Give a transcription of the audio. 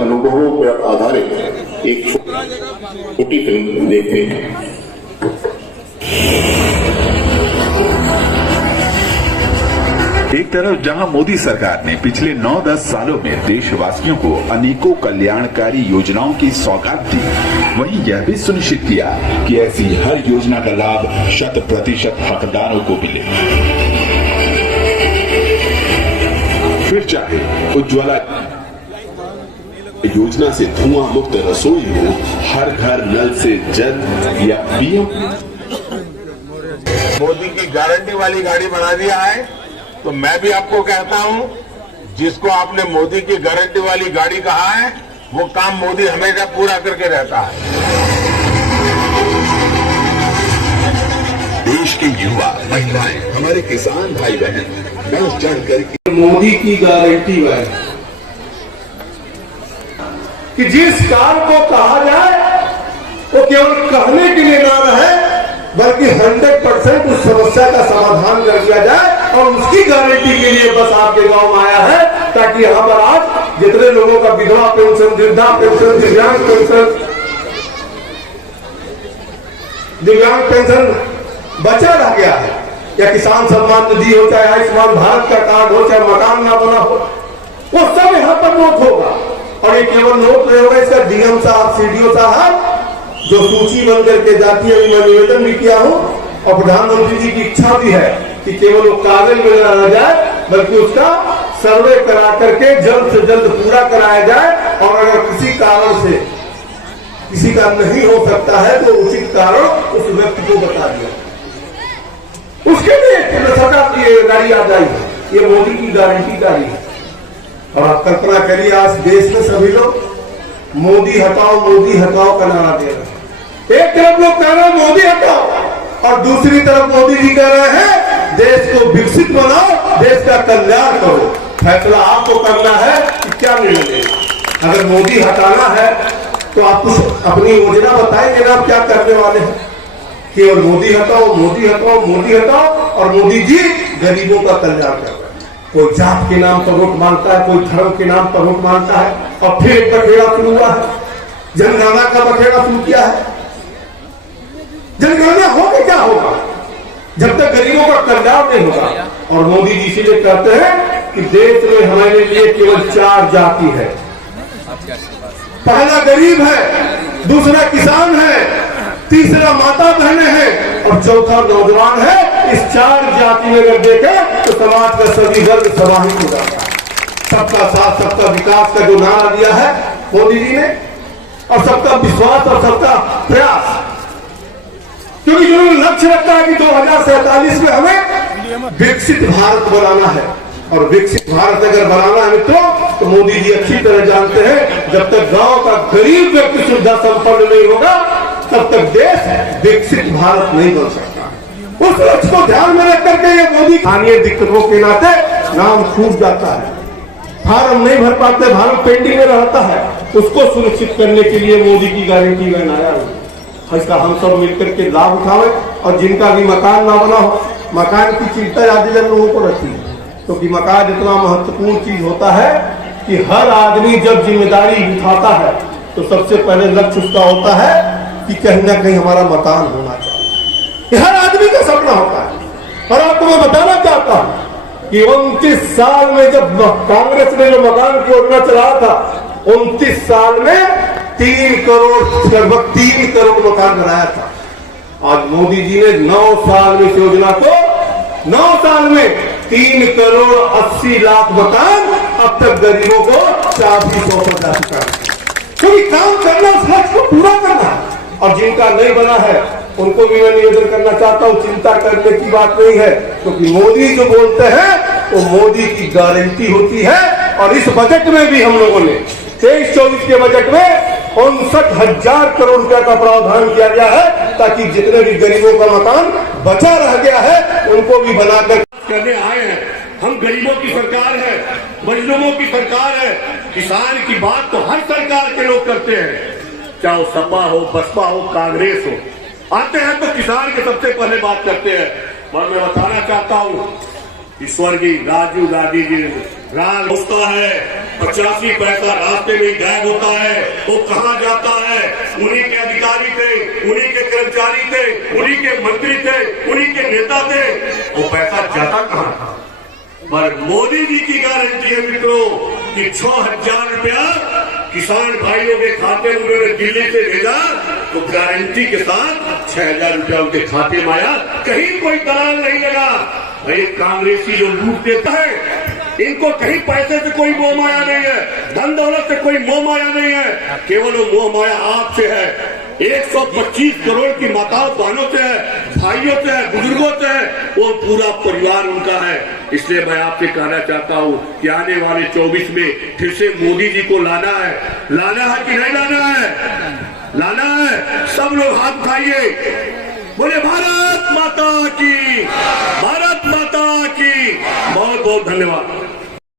अनुभवों पर आधारित एक छोटी फिल्म देखते हैं। एक तरफ जहां मोदी सरकार ने पिछले 9-10 सालों में देशवासियों को अनेकों कल्याणकारी योजनाओं की सौगात दी, वहीं यह भी सुनिश्चित किया कि ऐसी हर योजना का लाभ 100% हकदारों को मिले। फिर चाहे उज्ज्वला योजना से धुआं मुक्त रसोई हो, हर घर नल से जल, या पीएम मोदी की गारंटी वाली गाड़ी बना दिया है। तो मैं भी आपको कहता हूं, जिसको आपने मोदी की गारंटी वाली गाड़ी कहा है, वो काम मोदी हमेशा पूरा करके रहता है। देश के युवा, महिलाएं, हमारे किसान भाई बहन बढ़ चढ़ कर मोदी की गारंटी है कि जिस काम को कहा जाए वो केवल कहने के लिए ना रहे, बल्कि 100% उस समस्या का समाधान कर दिया जाए। और उसकी गारंटी के लिए बस आपके गांव में आया है, ताकि यहाँ पर आज जितने लोगों का विधवा पेंशन, वृद्धा पेंशन, दिव्यांग पेंशन बचा रह गया है, या किसान सम्मान निधि हो, चाहे आयुष्मान भारत का कार्ड हो, चाहे मकान ना बना हो, वो सब यहाँ पर नोट होगा। और ये केवल नोट नहीं होगा, इसका डीएम साहब, सीडीओ साहब जो सूची बन करके जाती है, मैं निवेदन भी किया हूँ, और प्रधानमंत्री जी की इच्छा भी है कि केवल वो कागज में न रह जाए, बल्कि उसका सर्वे करा करके जल्द से जल्द पूरा कराया जाए। और अगर किसी कारण से किसी का नहीं हो सकता है तो उचित कारण उस व्यक्ति को बता दिया, उसके लिए सरकार की गाड़ी आ जाएगी। ये मोदी की गारंटी गाड़ी है। और आप कल्पना करिए, आज देश में सभी लोग मोदी हटाओ का नारा दे रहे हैं। एक तरफ लोग कह रहे हैं मोदी हटाओ, और दूसरी तरफ मोदी जी कह रहे हैं देश को विकसित बनाओ, देश का कल्याण करो। फैसला आपको करना है कि क्या निर्णय लेना। अगर मोदी हटाना है तो आप कुछ अपनी योजना बताएंगे ना, आप क्या करने वाले हैं। केवल मोदी हटाओ, और मोदी जी गरीबों का कल्याण कर रहे हैं। कोई जात के नाम पर वोट मांगता है, कोई धर्म के नाम पर वोट मांगता है, और फिर एक बखेड़ा शुरू हुआ है, जनगणना का बखेड़ा शुरू किया है। जनगणना होगी क्या होगा जब तक गरीबों का कल्याण नहीं होगा। और मोदी जी इसीलिए कहते हैं कि देश में हमारे लिए केवल 4 जाति है। पहला गरीब है, दूसरा किसान है, तीसरा माता बहनें हैं, और चौथा नौजवान है। इस 4 जाति में अगर देखें तो समाज का सभी वर्ग समाहित हो जाता है। सबका साथ सबका विकास का जो नारा दिया है मोदी जी ने, और सबका विश्वास और सबका प्रयास, क्योंकि जो लक्ष्य रखता है कि 2047 में हमें विकसित भारत बनाना है। और विकसित भारत अगर बनाना है तो मोदी जी अच्छी तरह जानते हैं, जब तक गांव का गरीब व्यक्ति सुविधा संपन्न नहीं होगा, तब तक देश विकसित भारत नहीं बन सकता। उस लक्ष्य को ध्यान में रख करके ये मोदी स्थानीय दिक्कतों के नाते नाम छूट जाता है, फार्म नहीं भर पाते, फार्म पेंडिंग में रहता है, उसको सुनिश्चित करने के लिए मोदी की गारंटी वैन आया है। इसका हम सब मिलकर के लाभ उठावे। और जिनका भी मकान ना बना हो, मकान की चिंता ज्यादा जन लोगों को रहती है, क्योंकि मकान इतना महत्वपूर्ण चीज होता है कि हर आदमी जब जिम्मेदारी उठाता है तो सबसे पहले लक्ष्य उसका होता है कि कहीं ना कहीं हमारा मकान होना चाहिए। हर आदमी का सपना होता है। और आपको मैं बताना चाहता हूं कि 29 साल में जब कांग्रेस ने जो मकान की योजना चलाया था, 29 साल में 3 करोड़, लगभग 3 करोड़ मकान बनाया था। आज मोदी जी ने 9 साल में इस योजना को, 9 साल में 3 करोड़ 80 लाख मकान अब तक गरीबों को चाबी सौंपा जा चुका है। क्योंकि काम करना, उस लक्ष्य को पूरा करना। और जिनका नहीं बना है उनको भी मैं निवेदन करना चाहता हूं, चिंता करने की बात नहीं है, क्योंकि मोदी जो बोलते हैं वो मोदी की गारंटी होती है। और इस बजट में भी हम लोगों ने 23-24 के बजट में 59,000 करोड़ रुपया का प्रावधान किया गया है, ताकि जितने भी गरीबों का मकान बचा रह गया है उनको भी बनाकर करने आए हैं। हम गरीबों की सरकार है, मजलूमों की सरकार है। किसान की बात तो हर सरकार के लोग करते हैं, चाहे वो सपा हो, बसपा हो, कांग्रेस हो। आते हैं तो किसान के सबसे पहले बात करते हैं। और मैं बताना चाहता हूँ, स्वर्गीय राजीव गांधी जी रात होता है, 85 पैसा रास्ते में गायब होता है, वो कहाँ जाता है? उन्हीं के अधिकारी थे, उन्हीं के कर्मचारी थे, उन्हीं के मंत्री थे, उन्हीं के नेता थे, वो पैसा जाता कहाँ था? पर मोदी जी की गारंटी है मित्रों कि 6,000 रुपया किसान भाइयों के खाते में उन्होंने दिल्ली से भेजा, तो गारंटी के साथ 6,000 रुपया उनके खाते में आया। कहीं कोई दलाल नहीं लगा। भाई कांग्रेसी जो लूट देता है, इनको कहीं पैसे से कोई मोह माया नहीं है, धन दौलत से कोई मोह माया नहीं है, केवल वो मोह माया आपसे है। 125 करोड़ की माताओं बहनों से है, भाइयों से है, बुजुर्गों से है, वो पूरा परिवार उनका है। इसलिए मैं आपसे कहना चाहता हूँ कि आने वाले 24 में फिर से मोदी जी को लाना है कि नहीं लाना है? लाना है। सब लोग हाथ उठाइए, बोले भारत माता की, भारत माता की। बहुत बहुत धन्यवाद।